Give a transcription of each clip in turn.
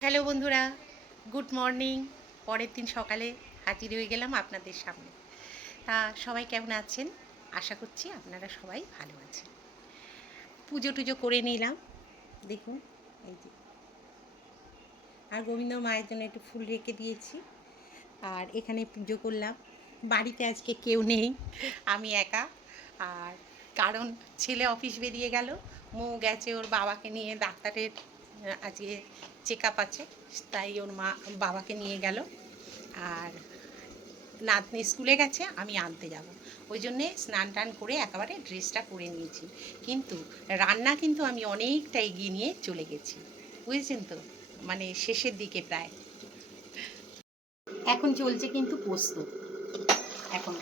Hello বন্ধুরা, good morning. পরের দিন সকালে হাজির হয়ে গেলাম আপনাদের সামনে। তা সবাই কেমন আছেন? আশা করছি আপনারা সবাই ভালো আছেন। পুজো টুজো করে নিলাম। দেখুন, এই যে। আর গোবিন্দ মায়ের জন্য একটু ফুল রেখে দিয়েছি। আর এখানে পুজো করলাম। বাড়িতে আজকে কেউ নেই, আমি একা। আর কারণ ছেলে অফিস বেরিয়ে গেল। মৌ গেছে ওর বাবাকে নিয়ে ডাক্তারের আজকে চেক আপ আছে, তাই ওর মা, বাবাকে নিয়ে গেল। আর নাতনি স্কুলে গেছে, আমি আনতে যাব। ওই জন্যে স্নান টান করে একেবারে ড্রেসটা পরে নিয়েছি। কিন্তু রান্না কিন্তু আমি অনেকটা এগিয়ে নিয়ে চলে গেছি। বুঝেছেন তো? মানে শেষের দিকে প্রায়। এখন চলছে কিন্তু পোস্ত। এখন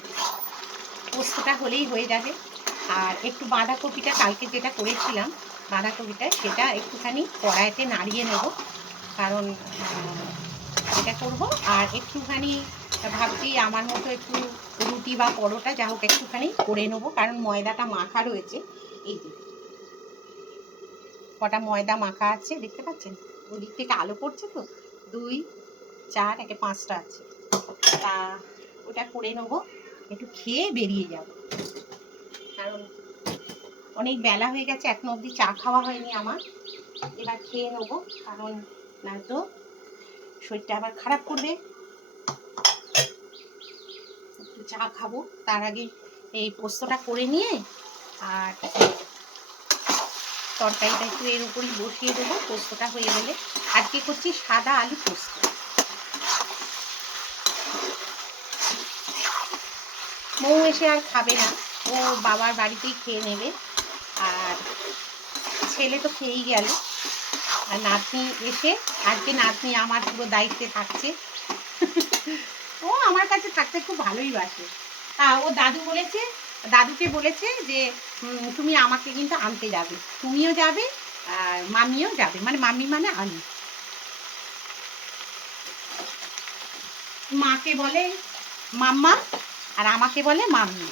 পোস্তটা হলেই হয়ে যাবে। আর একটু বাঁধাকপিটা কালকে যেটা করেছিলাম বাঁধাকপিটা সেটা একটুখানি কড়াইতে নাড়িয়ে নেব। কারণ এটা করব। আর একটুখানি ভাবছি আমার মতো একটু রুটি বা পরোটা যা হোক একটুখানি করে নেব। কারণ ময়দাটা মাখা রয়েছে। এই যে, কটা ময়দা মাখা আছে, দেখতে পাচ্ছেন? ওদিক থেকে আলো পড়ছে তো? দুই, চার, একে পাঁচটা আছে। তা ওটা করে নেব। একটু খেয়ে বেরিয়ে যাব। কারণ অনেক বেলা হয়ে গেছে, এখনও অবধি চা খাওয়া হয়নি আমার। এবার খেয়ে নেব, কারণ নয়তো শরীরটা আবার খারাপ করবে। একটু চা খাব, তার আগে এই পোস্তটা করে নিয়ে আর তরকারিটা একটু এর উপরই বসিয়ে দেবো, পোস্তটা হয়ে গেলে। আজকে করছি, সাদা আলু পোস্ত। মৌ এসে আর খাবে না, ও বাবার বাড়িতেই খেয়ে নেবে। ছেলে তো খেয়েই গেল। আর নাতনি এসে, আজকে নাতনি আমার পুরো দায়িত্বে থাকছে। ও আমার কাছে থাকতে খুব ভালোই বাসে। তা ও দাদু বলেছে, দাদুকে বলেছে যে তুমি আমাকে কিন্তু আনতে যাবে। তুমিও যাবে, আর মামিও যাবে। মানে মামি মানে আমি। মাকে বলে মাম্মা, আর আমাকে বলে মাম্মি।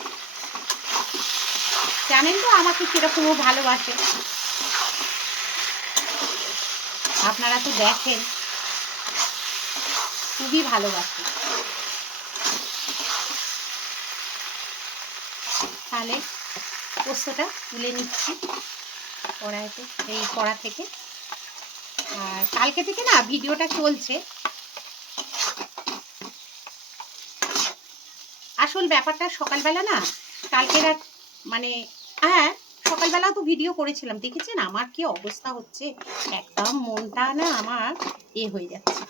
জানেন তো আমাকে কীরকম ও ভালোবাসে। আপনারা তো দেখেন, খুবই ভালোবাসে। তাহলে পোস্তটা তুলে নিচ্ছি কড়াইতে, এই কড়া থেকে। আর কালকে থেকে না ভিডিওটা চলছে। আসল ব্যাপারটা সকালবেলা না কালকে রাত মানে হ্যাঁ সকালবেলা তো ভিডিও করেছিলাম, দেখেছেন? আমার কি অবস্থা হচ্ছে? একদম মনটা না আমার এ হয়ে যাচ্ছে।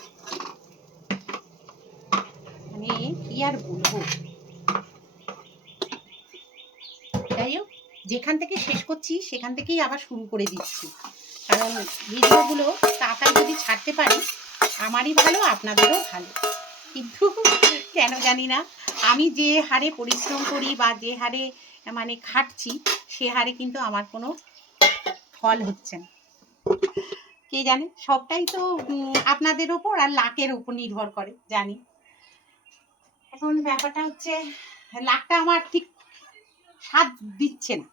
মানে কি আর বলব? যাই হোক, যেখান থেকে শেষ করছি, সেখান থেকেই আবার শুরু করে দিচ্ছি। কারণ ভিডিওগুলো তাড়াতাড়ি যদি ছাড়তে পারি, আমারই ভালো, আপনাদেরও ভালো। কিন্তু কেন জানি না, আমি যে হারে পরিশ্রম করি বা যে হারে মানে খাটছি সে হারে কিন্তু আমার কোনো ফল হচ্ছে না। কে জানে? সবটাই তো আপনাদের ওপর আর লাকের ওপর নির্ভর করে, জানি। এখন ব্যাপারটা হচ্ছে, লাকটা আমার ঠিক স্বাদ দিচ্ছে না।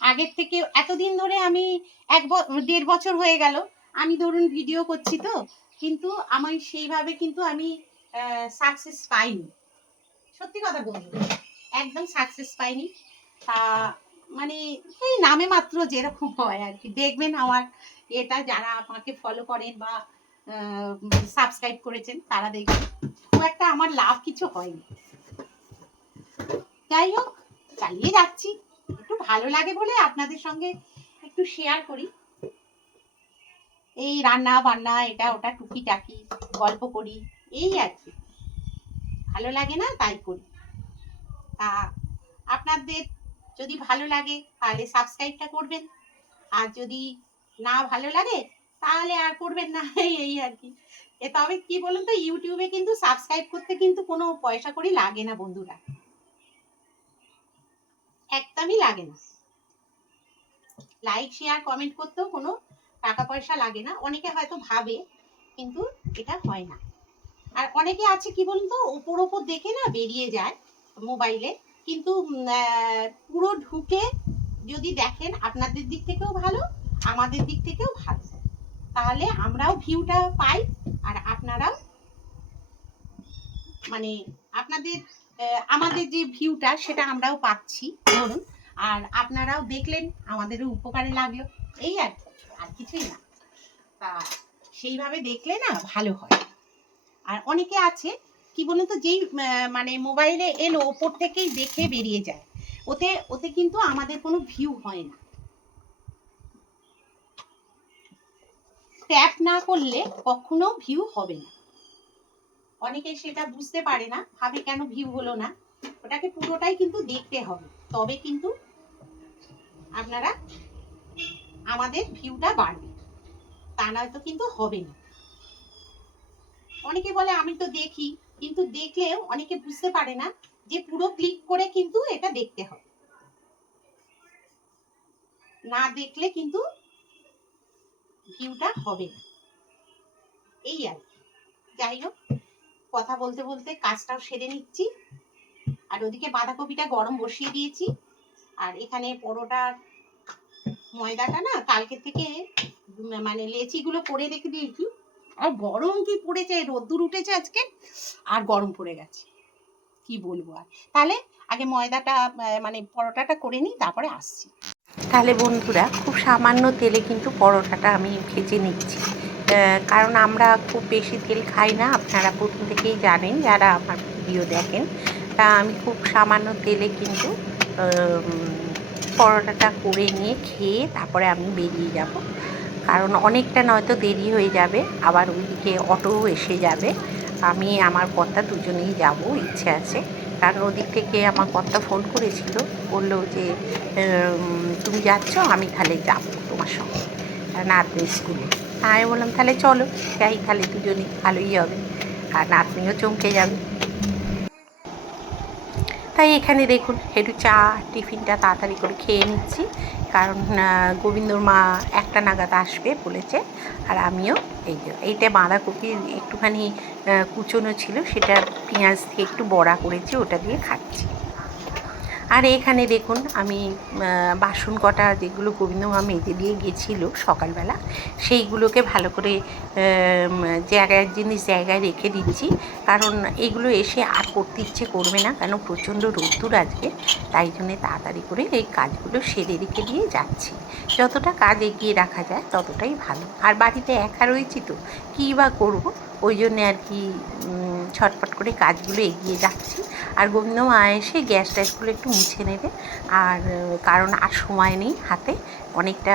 আগের থেকে এতদিন ধরে আমি এক দেড় বছর হয়ে গেল, আমি ধরুন ভিডিও করছি তো, কিন্তু আমি সেইভাবে কিন্তু আমি সাকসেস পাইনি। সত্যি কথা বলব একদম সাকসেস পাইনি। তা মানে এই নামে মাত্র যেরকম হয় আর কি। দেখবেন আমার এটা যারা আমাকে ফলো করেন বা সাবস্ক্রাইব করেছেন, তারা দেখবেন খুব একটা আমার লাভ কিছু হয়নি। যাই হোক, চালিয়ে যাচ্ছি। একটু ভালো লাগে বলে আপনাদের সঙ্গে একটু শেয়ার করি। এই রান্না বান্না, এটা ওটা টুকিটাকি গল্প করি, এই আর কি। ভালো লাগে না, তাই করি। তা আপনাদের যদি ভালো লাগে তাহলে সাবস্ক্রাইবটা করবেন। আর যদি না ভালো লাগে তাহলে আর করবেন না, এই আর কি। এ তবে কি বলুন তো ইউটিউবে কিন্তু সাবস্ক্রাইব করতে কিন্তু কোনো পয়সা করি লাগে না বন্ধুরা। একদমই লাগে না। লাইক শেয়ার কমেন্ট করতেও কোনো টাকা পয়সা লাগে না। অনেকে হয়তো ভাবে, কিন্তু এটা হয় না। আর অনেকে আছে কি বলুন তো, ওপর ওপর দেখে না বেরিয়ে যায়। মোবাইলে। কিন্তু পুরো ঢুকে যদি দেখেন আপনাদের দিক থেকেও ভালো, আমাদের দিক থেকেও ভালো। তাহলে আমরাও ভিউটা পাই আর আপনারাও মানে আপনাদের আমাদের যে ভিউটা সেটা আমরাও পাচ্ছি ধরুন। আর আপনারাও দেখলেন, আমাদেরও উপকারে লাগল। এই আর আর কিছুই না। তা সেইভাবে দেখলে না ভালো হয়। আর অনেকে আছে কি বলুন তো, যেই মানে মোবাইলে এলো, ওপর থেকেই দেখে বেরিয়ে যায়। ওতে ওতে কিন্তু আমাদের কোনো ভিউ হয় না। ট্যাপ না করলে কখনো ভিউ হবে না। অনেকে সেটা বুঝতে পারে না, ভাবে কেন ভিউ হলো না। ওটাকে পুরোটাই কিন্তু দেখতে হবে। তবে কিন্তু আপনারা আমাদের ভিউটা বাড়বে। তা নয়তো কিন্তু হবে না। অনেকে বলে, আমি তো দেখি। কিন্তু দেখলেও অনেকে বুঝতে পারে না যে পুরো ক্লিক করে কিন্তু এটা দেখতে হবে। না দেখলে কিন্তু ভিউটা হবে না। এই আর কি। যাই হোক, কথা বলতে বলতে কাজটাও সেরে নিচ্ছি। আর ওদিকে বাঁধাকপিটা গরম বসিয়ে দিয়েছি। আর এখানে পরোটার ময়দাটা না কালকে থেকে মানে লেচিগুলো করে রেখে দিয়েছি। আর গরম কি পড়েছে? রোদ্দুর উঠেছে আজকে? আর গরম পড়ে গেছে। কি বলব আর? তাহলে আগে ময়দাটা মানে পরোটাটা করে নিই, তারপরে আসছি। তাহলে বন্ধুরা, খুব সামান্য তেলে কিন্তু পরোটাটা আমি ভেজে নিচ্ছি। কারণ আমরা খুব বেশি তেল খাই না। আপনারা প্রথম থেকেই জানেন, যারা আমার ভিডিও দেখেন, তা আমি খুব সামান্য তেলে কিন্তু পরোটাটা করে নিয়ে খেয়ে তারপরে আমি বেরিয়ে যাব। কারণ অনেকটা নয়তো দেরি হয়ে যাবে, আবার ওইদিকে অটোও এসে যাবে। আমি, আমার কর্তা দুজনেই যাব, ইচ্ছে আছে। কারণ ওদিক থেকে আমার কর্তা ফোন করেছিল, বলল যে তুমি যাচ্ছ, আমি তাহলে যাব তোমার সঙ্গে নাতনি স্কুলে। আমি বললাম, তাহলে চলো, যাই, তাহলে দুজনেই ভালোই হবে। আর নাতনিও চমকে যাবে। তাই এখানে দেখুন, একটু চা, টিফিনটা তাড়াতাড়ি করে খেয়ে নিচ্ছি। কারণ গোবিন্দর মা একটা নাগাদ আসবে বলেছে, আর আমিও এই যে, এইটা বাঁধাকপি একটুখানি কুচনো ছিল, সেটা পেঁয়াজ দিয়ে একটু বড়া করেছি, ওটা দিয়ে খাচ্ছি। আর এখানে দেখুন, আমি বাসন কটা যেগুলো গোবিন্দ মা মেজে দিয়ে গেছিল সকালবেলা, সেইগুলোকে ভালো করে জায়গায় জিনিস জায়গায় রেখে দিচ্ছি। কারণ এগুলো এসে আর করতে ইচ্ছে করবে না, কেন প্রচণ্ড রোদ্দুর আজকে, তাই জন্যে তাড়াতাড়ি করে এই কাজগুলো সেরে রেখে দিয়ে যাচ্ছি। যতটা কাজ এগিয়ে রাখা যায় ততটাই ভালো। আর বাড়িতে একা রয়েছি তো কী বা করব? ওই জন্যে আর কি ছটফট করে কাজগুলো এগিয়ে যাচ্ছি। আর গোবিন্দ মা এসে গ্যাস ট্যাসগুলো একটু মুছে নেবে। আর, কারণ আর সময় নেই হাতে। অনেকটা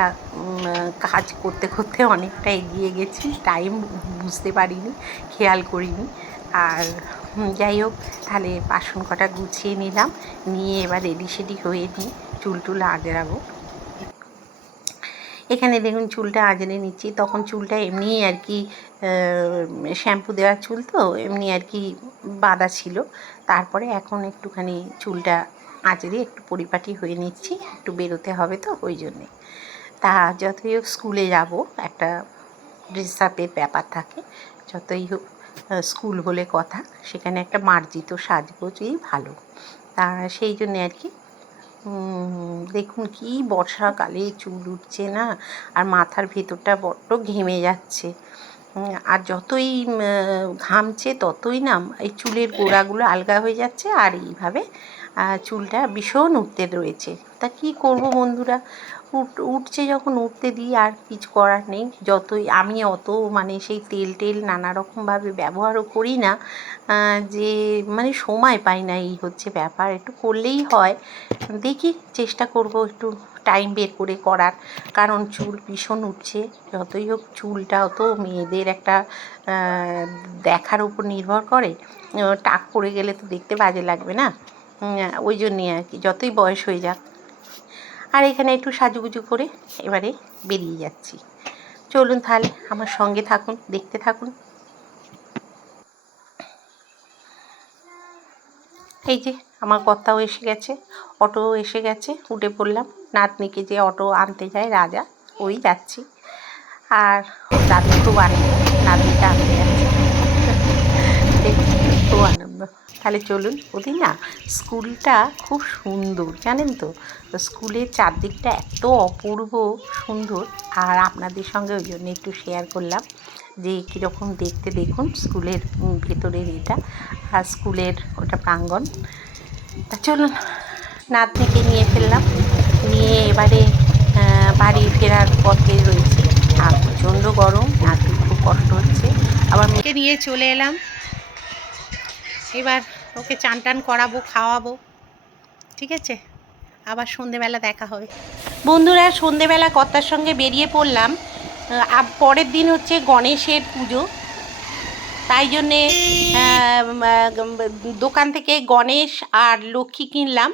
কাজ করতে করতে অনেকটা এগিয়ে গেছি। টাইম বুঝতে পারিনি, খেয়াল করিনি। আর যাই হোক, তাহলে বাসন কটা গুছিয়ে নিলাম। নিয়ে এবার রেডি সেডি হয়ে নিই চুল টুল আজরাবো এখানে দেখুন চুলটা আজরে নিচ্ছি, তখন চুলটা এমনিই আর কি শ্যাম্পু দেওয়া চুল তো, এমনি আর কি বাঁধা ছিল। তারপরে এখন একটুখানি চুলটা আজরে একটু পরিপাটি হয়ে নিচ্ছি, একটু বেরোতে হবে তো ওই জন্যে। তা যতই হোক স্কুলে যাব, একটা ড্রেস আপের ব্যাপার থাকে, যতই হোক স্কুল বলে কথা, সেখানে একটা মার্জিত সাজগোজই ভালো। তা সেই জন্যে আর কি দেখুন কি বর্ষাকালে চুল উঠছে না, আর মাথার ভেতরটা বড্ড ঘেমে যাচ্ছে। আর যতই ঘামছে ততই না, এই চুলের গোড়াগুলো আলগা হয়ে যাচ্ছে, আর এইভাবে চুলটা ভীষণ উঠতে রয়েছে। তা কি করব বন্ধুরা? উঠছে যখন উঠতে দিই আর কিছু করার নেই। যতই, আমি অত মানে সেই তেল টেল নানা রকমভাবে ব্যবহারও করি না যে মানে সময় পাই না এই হচ্ছে ব্যাপার। একটু করলেই হয়। দেখি চেষ্টা করব একটু টাইম বের করে করার। কারণ চুল ভীষণ উঠছে। যতই হোক চুলটাও তো মেয়েদের একটা দেখার উপর নির্ভর করে। টাক পড়ে গেলে তো দেখতে বাজে লাগবে না? ওই জন্যে আর কি। যতই বয়স হয়ে যাক আর এখানে একটু সাজুগুজু করে এবারে বেরিয়ে যাচ্ছি। চলুন তাহলে আমার সঙ্গে থাকুন, দেখতে থাকুন। এই যে আমার কর্তাও এসে গেছে অটো এসে গেছে, উঠে পড়লাম। নাতনিকে যে অটো আনতে যায় রাজা, ওই যাচ্ছি। আর দাদু খুব আনন্দ নাতনিটা আনতে খুব আনন্দ। তাহলে চলুন ওদিন না, স্কুলটা খুব সুন্দর, জানেন তো? স্কুলের চারদিকটা এত অপূর্ব সুন্দর। আর আপনাদের সঙ্গে ওই জন্য একটু শেয়ার করলাম যে কীরকম দেখতে দেখুন স্কুলের ভেতরের এটা আর স্কুলের ওটা প্রাঙ্গণ। তা চলুন, নাতনিকে নিয়ে ফেললাম। নিয়ে এবারে বাড়ি ফেরার পথে রয়েছে। আর প্রচণ্ড গরম নাতনি খুব কষ্ট হচ্ছে। আবার মেয়েকে নিয়ে চলে এলাম। এবার ওকে চান টান করাবো, খাওয়াবো। ঠিক আছে? আবার সন্ধেবেলা দেখা হবে। বন্ধুরা, সন্ধেবেলা কর্তার সঙ্গে বেরিয়ে পড়লাম। পরের দিন হচ্ছে গণেশের পুজো। তাই জন্যে দোকান থেকে গণেশ আর লক্ষ্মী কিনলাম।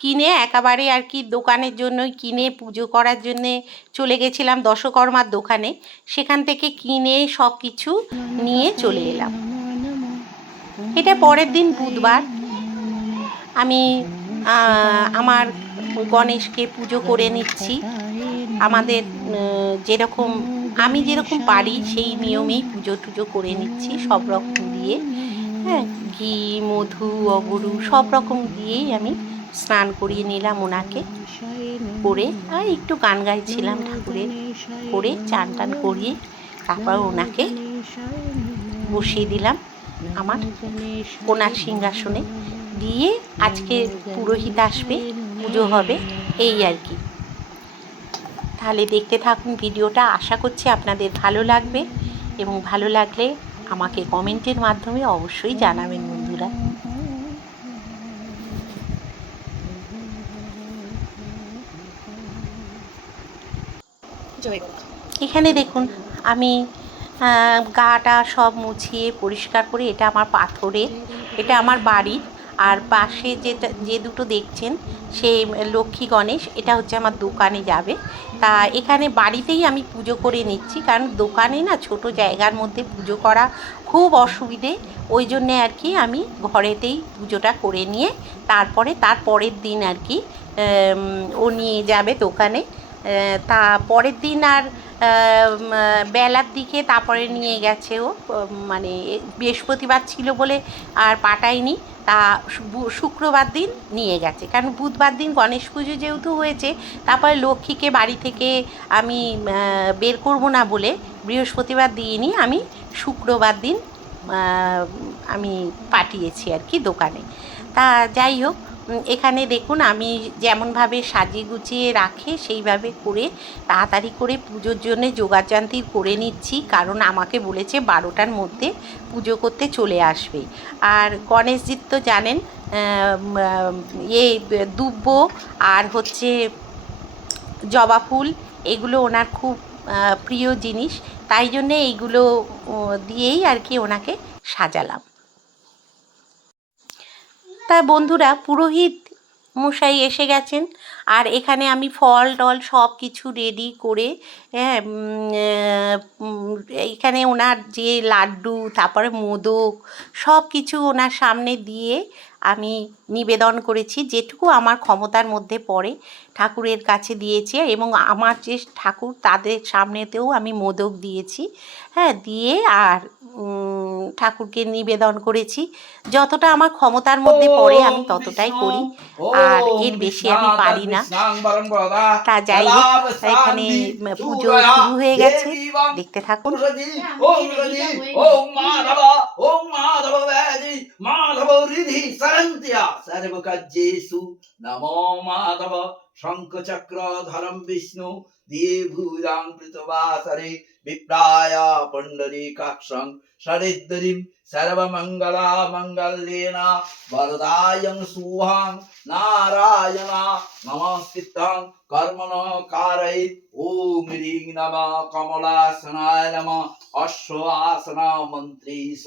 কিনে একেবারে আর কি দোকানের জন্যই কিনে পুজো করার জন্যে চলে গেছিলাম দশকর্মার দোকানে। সেখান থেকে কিনে সব কিছু নিয়ে চলে এলাম। এটা পরের দিন বুধবার। আমি আমার গণেশকে পুজো করে নিচ্ছি। আমাদের যেরকম, আমি যেরকম পারি সেই নিয়মেই পুজো টুজো করে নিচ্ছি সব রকম দিয়ে। হ্যাঁ ঘি, মধু, অগরু সব রকম দিয়েই আমি স্নান করিয়ে নিলাম ওনাকে করে। আর একটু গান গাইছিলাম ঠাকুরের করে চান টান করিয়ে তারপর ওনাকে বসিয়ে দিলাম। আমার কোনার সিংহাসনে দিয়ে আজকে পুরোহিত আসবে, পুজো হবে, এই আর কি। তাহলে দেখতে থাকুন ভিডিওটা, আশা করছি আপনাদের ভালো লাগবে এবং ভালো লাগলে আমাকে কমেন্টের মাধ্যমে অবশ্যই জানাবেন বন্ধুরা। এখানে দেখুন, আমি গাটা সব মুছিয়ে পরিষ্কার করে এটা আমার পাথরের এটা আমার বাড়ির আর পাশে যেটা, যে দুটো দেখছেন সেই লক্ষ্মী গণেশ, এটা হচ্ছে আমার দোকানে যাবে। তা এখানে বাড়িতেই আমি পুজো করে নিচ্ছি, কারণ দোকানে না ছোট জায়গার মধ্যে পুজো করা খুব অসুবিধে। ওই জন্যে আর কি আমি ঘরেতেই পুজোটা করে নিয়ে, তারপরে, তার পরের দিন আর কি ও নিয়ে যাবে দোকানে। তা পরের দিন আর বেলার দিকে তারপরে নিয়ে গেছে ও মানে বৃহস্পতিবার ছিল বলে আর পাঠায়নি। তা শুক্রবার দিন নিয়ে গেছে। কারণ বুধবার দিন গণেশ পুজো যেহেতু হয়েছে, তারপরে লক্ষ্মীকে বাড়ি থেকে আমি বের করব না বলে বৃহস্পতিবার দিইনি আমি শুক্রবার দিন আমি পাঠিয়েছি আর কি দোকানে। তা যাই হোক এখানে দেখুন, আমি যেমনভাবে সাজিয়ে গুছিয়ে রাখে, সেইভাবে করে তাড়াতাড়ি করে পুজোর জন্য যোগাযান্তি করে নিচ্ছি, কারণ আমাকে বলেছে বারোটার মধ্যে পুজো করতে চলে আসবে। আর গণেশজির তো জানেন এ ইয়ে আর হচ্ছে জবা ফুল, এগুলো ওনার খুব প্রিয় জিনিস, তাই জন্যে এইগুলো দিয়েই আর কি ওনাকে সাজালাম। তা বন্ধুরা পুরোহিত মশাই এসে গেছেন। আর এখানে আমি ফল টল সব কিছু রেডি করে হ্যাঁ এইখানে ওনার যে লাড্ডু, তারপরে মোদক সব কিছু ওনার সামনে দিয়ে আমি নিবেদন করেছি। যেটুকু আমার ক্ষমতার মধ্যে পড়ে, ঠাকুরের কাছে দিয়েছি এবং আমার যে ঠাকুর তাদের সামনেতেও আমি মোদক দিয়েছি। হ্যাঁ দিয়ে আর ঠাকুরকে নিবেদন করেছি। যতটা আমার ক্ষমতার মধ্যে পড়ে আমি ততটাই করি। আর এর বেশি আমি পারি না। তা যাই হোক এখানে পুজো শুরু হয়ে গেছে। দেখতে থাকুন। ওম মাধব ওম মাধব ব্যাধি মাধব রিধি সরন্তিয়া নমো মাধব। শঙ্খ চক্র ধরম বিষ্ণু দিয়ে ভূজাং পৃতবাসরে বিপ্রায় পুণ্ডরীকাক্ষং ষড়িদ্রিম সর্বমঙ্গলা মঙ্গলেন বরদায়ং শুভাং নারায়ণা নমস্কৃতং কর্মণ কারয় ওম হ্রিং নম কমলাসনায় নম অশ্বআসনা মন্ত্রী স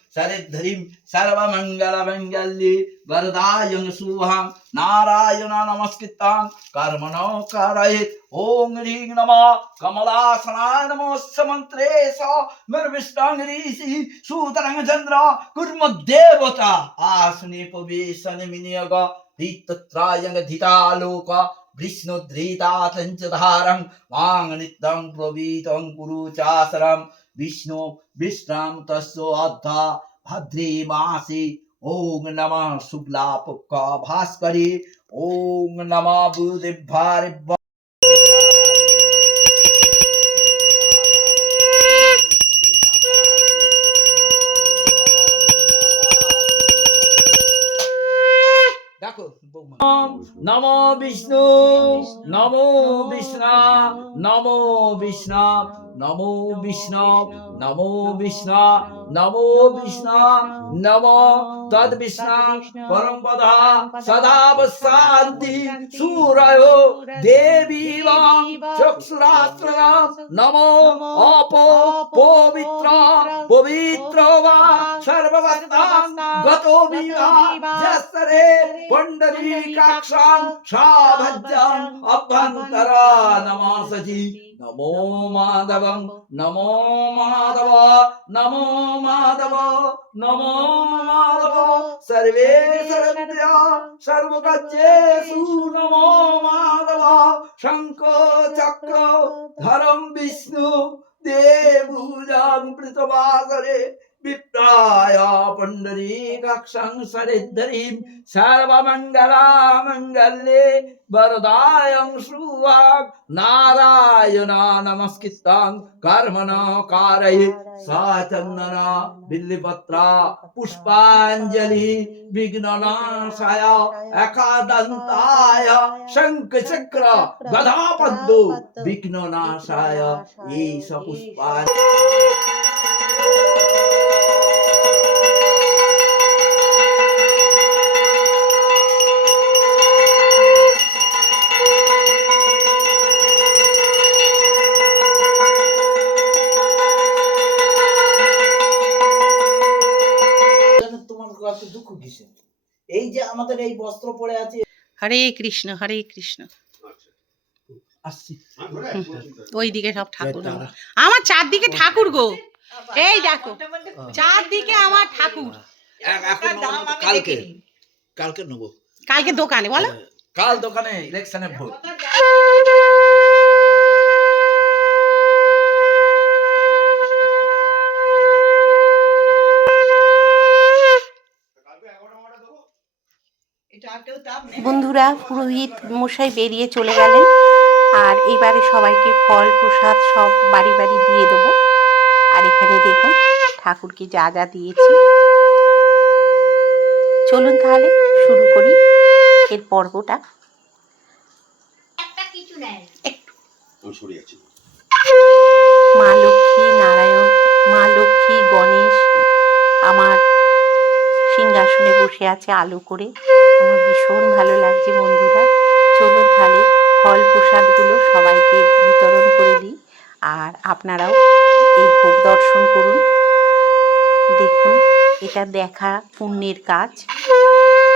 सरिद्धरिं सर्वमङ्गलमङ्गल्ये वरदायं शुभां नारायण नमस्कृतां कर्मणो कारयेत् ॐ ह्रीं नमः कमलासनाय नमोऽस्स मन्त्रे स निर्विष्टाङ्गरीषिः सूतरङ्गचन्द्र कुर्मदेवता आसने पवेशनमिनियग हितत्रायङ्गधितालोक विष्णुधृताथञ्च धारं मां नित्यं प्रवीतं कुरु चासरम् বিষ্ণু বিশ্রান্তস্য অধ্যা ভাদ্রে মাসে ওং নমঃ শুক্লা পক্ষ ভাস্করে ওং নমঃ নমো বিষ্ণু নমো বিষ্ণা নমো বিষ্ণা নমো বিষ্ণু নমো বিষ্ণু নমো বিষ্ণু নমো তদ বিষ্ণু পরম পদা সদা বসান্তি সূরয় দেবী চক্ষুরাত্র নমো অপ পবিত্র পবিত্র বা সর্বভক্তাং গত বিবা জস্তরে পণ্ডরীকাক্ষাং সাভজ্জাং অভ্যন্তর নমসজি নমো মাধব নমো মাধব নমো মাধব নমো মাধব সর্বে সর্বদ্য সর্বগচ্ছেষু নমো মাধব শঙ্খ চক্র ধরম বিষ্ণু দেবুজাম পৃতবাসরে বিপ্রায় পুণ্ডরীকাক্ষং সরিদ্ধরিম সর্বমঙ্গলা মঙ্গলে বরদায়ং শুভাগ নারায়ণ নমস্কৃতাং কর্মণ কারয়ে সাচন্দন বিল্লিপত্র পুষ্পাঞ্জলি বিঘ্ননাশায় একাদন্তায় শঙ্খ চক্র গদাপদ্ম বিঘ্ননাশায় এইস কিসে এই যে আমাদের এই বস্ত্র পরে আছে হরে কৃষ্ণ হরে কৃষ্ণ। আসছি। ওইদিকে সব ঠাকুর। আমার চারদিকে ঠাকুর গো। এই দেখো চারদিকে আমার ঠাকুর। কালকে। কালকে নেব। কালকে দোকানে বলো। কাল দোকানে ইলেকশনে ভোট। বন্ধুরা পুরোহিত মশাই বেরিয়ে চলে গেলেন। আর এবারে সবাইকে ফল প্রসাদ সব বাড়ি বাড়ি দিয়ে দেবো। আর এখানে দেখুন ঠাকুরকে যা যা দিয়েছি। চলুন তাহলে শুরু করি এর পর্বটা। মা লক্ষ্মী নারায়ণ মা লক্ষ্মী গণেশ আমার সিংহাসনে বসে আছে আলো করে। আমার ভীষণ ভালো লাগছে বন্ধুরা। চলুন তাহলে ফল প্রসাদগুলো সবাইকে বিতরণ করে দিই আর আপনারাও এই ভোগ দর্শন করুন। দেখুন, এটা দেখা পুণ্যের কাজ।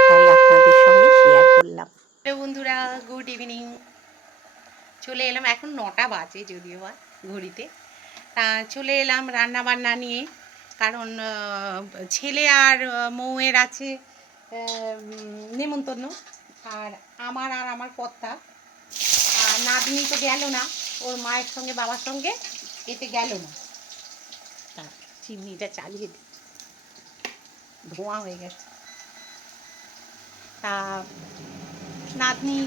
তাই আপনাদের সঙ্গে শেয়ার করলাম। বন্ধুরা গুড ইভিনিং চলে এলাম, এখন নটা বাজে যদিও বা ঘড়িতে। তা চলে এলাম রান্না বান্না নিয়ে, কারণ ছেলে আর মৌয়ের আছে। নেমন্তন্ন। আর আমার আর আমার কর্তা, আর নাতনি তো গেল না, ওর মায়ের সঙ্গে, বাবার সঙ্গে, এতে গেল না। তা চিমনিটা চালিয়ে দিই ধোঁয়া হয়ে গেছে। তা নাতনি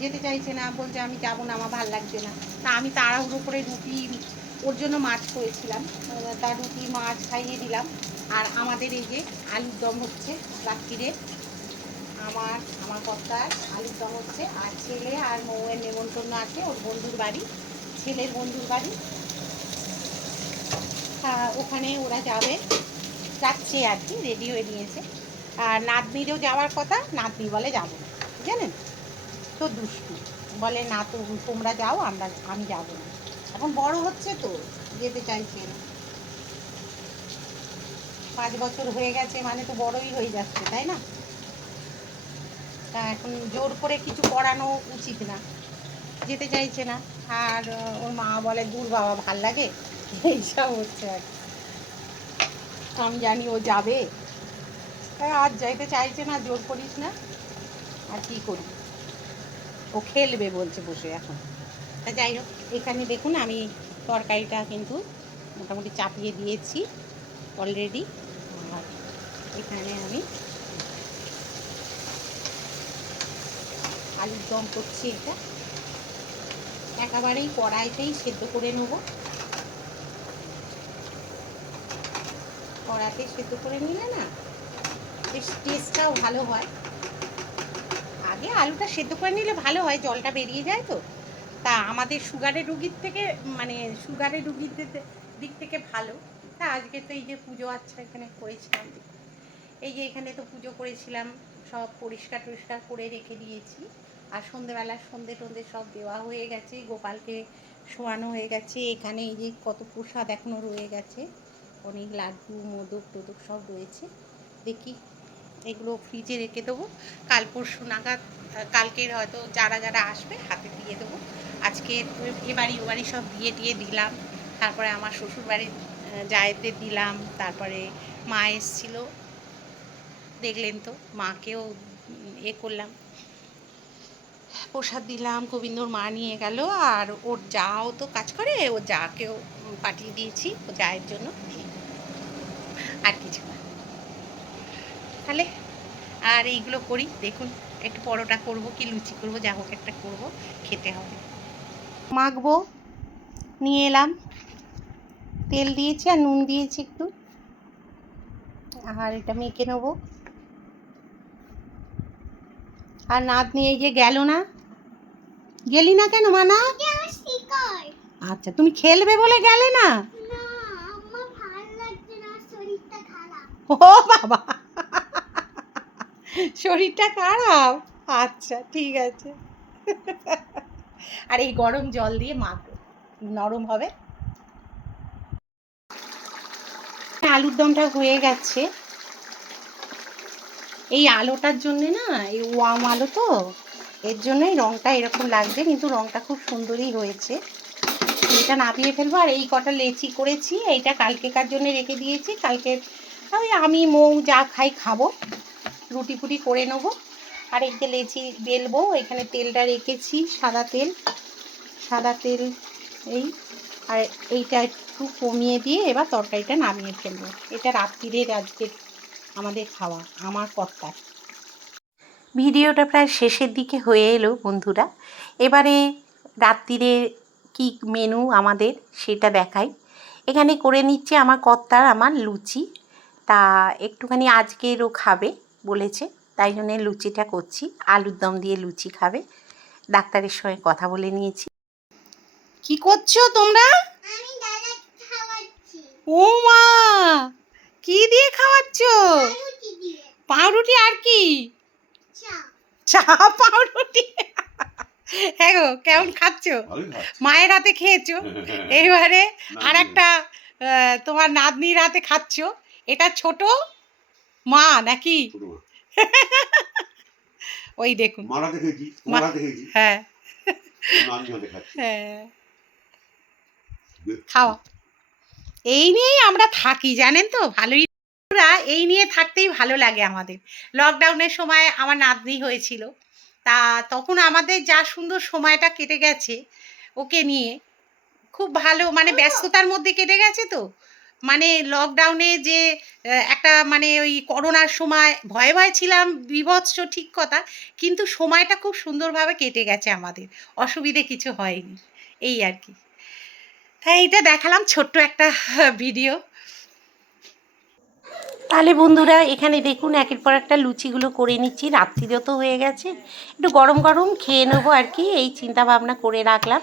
যেতে চাইছে না, বলছে আমি যাব না, আমার ভালো লাগছে না। তা আমি তাড়াহুড়ো করে রুটি, ওর জন্য মাছ করেছিলাম। তা রুটি, মাছ খাইয়ে দিলাম। আর আমাদের এই যে আলুর দম হচ্ছে রাত্রিরে। আমার আমার কর্তার আলুর দম হচ্ছে। আর ছেলে আর মৌয়ের নেমন্তন্ন আছে, ওর বন্ধুর বাড়ি, ছেলের বন্ধুর বাড়ি। ওখানে ওরা যাবে, যাচ্ছে আর কি রেডি হয়ে নিয়েছে। আর নাতনিরও যাওয়ার কথা, নাতনি বলে যাব না, জানেন? তো দুষ্টু, বলে, না তো, তোমরা যাও, আমরা, আমি যাব না। এখন বড় হচ্ছে তো, যেতে চাইছে না। পাঁচ বছর হয়ে গেছে মানে তো বড়ই হয়ে যাচ্ছে, তাই না? তা এখন জোর করে কিছু করানো উচিত না, যেতে চাইছে না। আর ওর মা বলে, দূর বাবা, ভালো লাগে? এইসব হচ্ছে আর। আমি জানি ও যাবে। আর যাইতে চাইছে না, জোর করিস না। আর কি করি? ও খেলবে বলছে বসে এখন। তা যাই হোক, এখানে দেখুন আমি তরকারিটা কিন্তু মোটামুটি চাপিয়ে দিয়েছি অলরেডি। এখানে আমি আলুর দম করছি এটা। একেবারেই কড়াইতেই সেদ্ধ করে নেব। কড়াতে সেদ্ধ করে নিলে না বেশ টেস্টটাও ভালো হয়। আগে আলুটা সেদ্ধ করে নিলে ভালো হয়, জলটা বেরিয়ে যায় তো। তা আমাদের সুগারের রুগীর থেকে মানে সুগারের রুগীদের দিক থেকে ভালো। তা আজকে তো এই যে পুজো আচ্ছা এখানে করেছিলাম। এই যে এখানে তো পুজো করেছিলাম, সব পরিষ্কার টরিষ্কার করে রেখে দিয়েছি। আর সন্ধেবেলা সন্ধে টন্ধে সব দেওয়া হয়ে গেছে, গোপালকে শোয়ানো হয়ে গেছে। এখানে এই যে কত প্রসাদ এখনও রয়ে গেছে, অনেক লাড্ডু, মোদক, টোদক সব রয়েছে। দেখি, এগুলো ফ্রিজে রেখে দেবো। কাল পরশু নাগাদ কালকের হয়তো যারা যারা আসবে হাতে দিয়ে দেবো। আজকে এ বাড়ি ও বাড়ি সব দিয়ে টিয়ে দিলাম। তারপরে আমার শ্বশুর বাড়ির জায়েদের দিলাম। তারপরে মা এসছিল। দেখলেন তো, মাকেও এ করলাম। প্রসাদ দিলাম, গোবিন্দর মা নিয়ে গেল, আর ওর যাও তো কাজ করে ওর যাকেও পাঠিয়ে দিয়েছি, ও জায়ের জন্য। আর কিছু না। তাহলে আর এইগুলো করি, দেখুন, একটু পরোটা করব কি লুচি করব, যা হোক একটা করব, খেতে হবে। মাখবো, নিয়ে এলাম। তেল দিয়েছি আর নুন দিয়েছি একটু। আর এটা মেখে নেব। আর নাতনি নিয়ে যে গেল না? গেলি না কেন মানা? আচ্ছা তুমি খেলবে বলে গেলে না? ও বাবা শরীরটা খারাপ? আচ্ছা ঠিক আছে। আর এই গরম জল দিয়ে মাখো নরম হবে। আলুর দমটা হয়ে গেছে। এই আলোটার জন্য না, এই ওয়াম আলো তো, এর জন্যই রংটা এরকম লাগবে কিন্তু রংটা খুব সুন্দরই হয়েছে। এটা নামিয়ে ফেলব, আর এই কটা লেচি করেছি, এইটা কালকেকার জন্য রেখে দিয়েছি, কালকে ওই আমি, মৌ যা খাই খাব, রুটি ফুটি করে নেব। আর এই যে লেচি বেলবো, এখানে তেলটা রেখেছি, সাদা তেল সাদা তেল এই, আর এইটা একটু কমিয়ে দিয়ে এবার তরকারিটা নামিয়ে ফেলব। এটা রাত্রিরের আজকে আমাদের খাওয়া আমার কর্তার। ভিডিওটা প্রায় শেষের দিকে হয়ে এলো বন্ধুরা। এবারে রাত্রিরে কি মেনু আমাদের সেটা দেখাই। এখানে করে নিচ্ছে আমার কর্তার আমার লুচি। তা একটুখানি আজকেরও খাবে বলেছে তাই জন্যে লুচিটা করছি। আলুর দম দিয়ে লুচি খাবে। ডাক্তারের সঙ্গে কথা বলে নিয়েছি। কি করছ তোমরা? ও মা কি দিয়ে খাওয়াচ্ছ? পাউরুটি আর কি? চা। পাউরুটি। হ্যাঁ গো কেমন খাচ্ছো? মায়ের হাতে খেয়েছো। এইবারে আর একটা তোমার নাতনির হাতে খাচ্ছো। এটা ছোট মা নাকি? ওই দেখুন। হ্যাঁ। হ্যাঁ। খাওয়া। এই নিয়েই আমরা থাকি জানেন তো? ভালোই এই নিয়ে থাকতেই ভালো লাগে আমাদের। লকডাউনের সময় আমার নাতনি হয়েছিল। তা তখন আমাদের যা সুন্দর সময়টা কেটে গেছে ওকে নিয়ে খুব ভালো মানে ব্যস্ততার মধ্যে কেটে গেছে তো। মানে লকডাউনে যে একটা মানে ওই করোনার সময় ভয়ে ভয়ে ছিলাম বিভৎস ঠিক কথা কিন্তু সময়টা খুব সুন্দরভাবে কেটে গেছে আমাদের। অসুবিধে কিছু হয়নি এই আর কি। তাই এটা দেখালাম ছোট্ট একটা ভিডিও তাহলে বন্ধুরা, এখানে দেখুন, একের পর একটা লুচিগুলো করে নিচ্ছি। রাত্রিও তো হয়ে গেছে। একটু গরম গরম খেয়ে নেব আর কি, এই চিন্তা ভাবনা করে রাখলাম।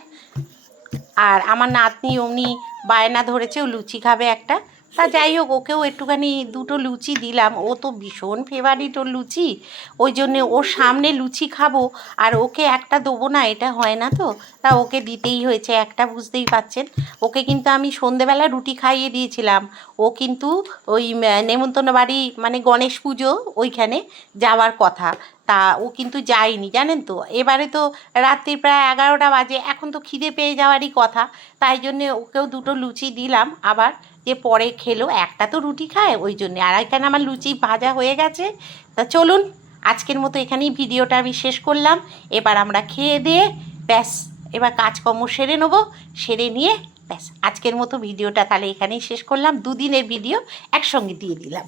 আর আমার নাতনি অমনি বায়না ধরেছে, ও লুচি খাবে একটা। তা যাই হোক, ওকেও একটুখানি দুটো লুচি দিলাম। ও তো ভীষণ ফেভারিট ওর লুচি। ওই জন্যে ওর সামনে লুচি খাব, আর ওকে একটা দেবো না, এটা হয় না তো? তা ওকে দিতেই হয়েছে, একটা বুঝতেই পাচ্ছেন। ওকে কিন্তু আমি সন্ধেবেলা রুটি খাইয়ে দিয়েছিলাম। ও কিন্তু ওই নেমন্তন্ন বাড়ি মানে গণেশ পুজো ওইখানে যাওয়ার কথা। তা ও কিন্তু যায়নি, জানেন তো? এবারে তো রাত্রি প্রায় এগারোটা বাজে, এখন তো খিদে পেয়ে যাওয়ারই কথা। তাই জন্যে ওকেও দুটো লুচি দিলাম আবার। যে পরে খেলো, একটা তো রুটি খায়, ওই জন্যে। আর এখানে আমার লুচি ভাজা হয়ে গেছে। তা চলুন, আজকের মতো এখানেই ভিডিওটা আমি শেষ করলাম। এবার আমরা খেয়ে দিয়ে, ব্যাস, এবার কাজকর্ম সেরে নেব। সেরে নিয়ে, ব্যাস, আজকের মতো ভিডিওটা তাহলে এখানেই শেষ করলাম। দুদিনের ভিডিও একসঙ্গে দিয়ে দিলাম।